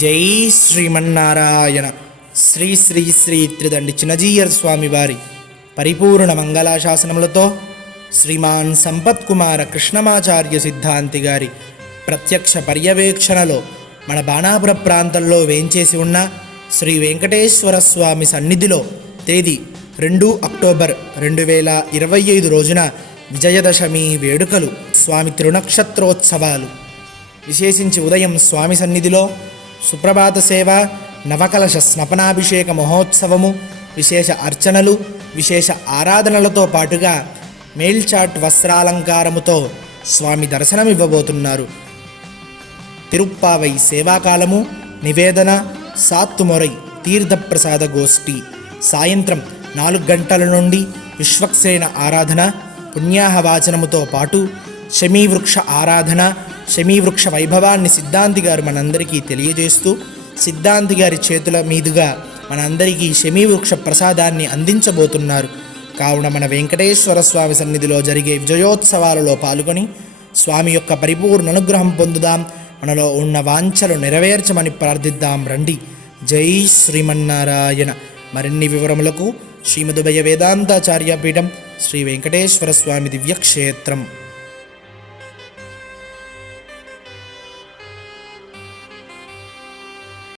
జై శ్రీమన్నారాయణ. శ్రీ శ్రీ శ్రీ త్రిదండి చిన్నజీయర్ స్వామి వారి పరిపూర్ణ మంగళాశాసనములతో శ్రీమాన్ సంపత్ కుమార కృష్ణమాచార్య సిద్ధాంతి గారి ప్రత్యక్ష పర్యవేక్షణలో మన బాణాపుర ప్రాంతంలో వేంచేసి ఉన్న శ్రీ వెంకటేశ్వర స్వామి సన్నిధిలో తేదీ 2 అక్టోబర్ 2025 రోజున విజయదశమి వేడుకలు, స్వామి తిరునక్షత్రోత్సవాలు. విశేషించి ఉదయం స్వామి సన్నిధిలో సుప్రభాత సేవ, నవకలశ స్నపనాభిషేక మహోత్సవము, విశేష అర్చనలు, విశేష ఆరాధనలతో పాటుగా మేల్చాట్ వస్త్రాలంకారముతో స్వామి దర్శనమివ్వబోతున్నారు. తిరుప్పావై సేవాకాలము, నివేదన, సాత్తుమొరై తీర్థప్రసాద గోష్ఠి. సాయంత్రం 4 గంటల నుండి విశ్వక్సేన ఆరాధన, పుణ్యాహవాచనముతో పాటు శమీవృక్ష ఆరాధన, శమీవృక్ష వైభవాన్ని సిద్ధాంతి గారు మనందరికీ తెలియజేస్తూ సిద్ధాంతి గారి చేతుల మీదుగా మనందరికీ శమీవృక్ష ప్రసాదాన్ని అందించబోతున్నారు. కావున మన వెంకటేశ్వర స్వామి సన్నిధిలో జరిగే విజయోత్సవాలలో పాల్గొని స్వామి యొక్క పరిపూర్ణ అనుగ్రహం పొందుదాం. మనలో ఉన్న వాంఛలు నెరవేర్చమని ప్రార్థిద్దాం. రండి. జై శ్రీమన్నారాయణ. మరిన్ని వివరములకు శ్రీమదుభయ వేదాంతాచార్య పీఠం, శ్రీ వెంకటేశ్వర స్వామి దివ్యక్షేత్రం.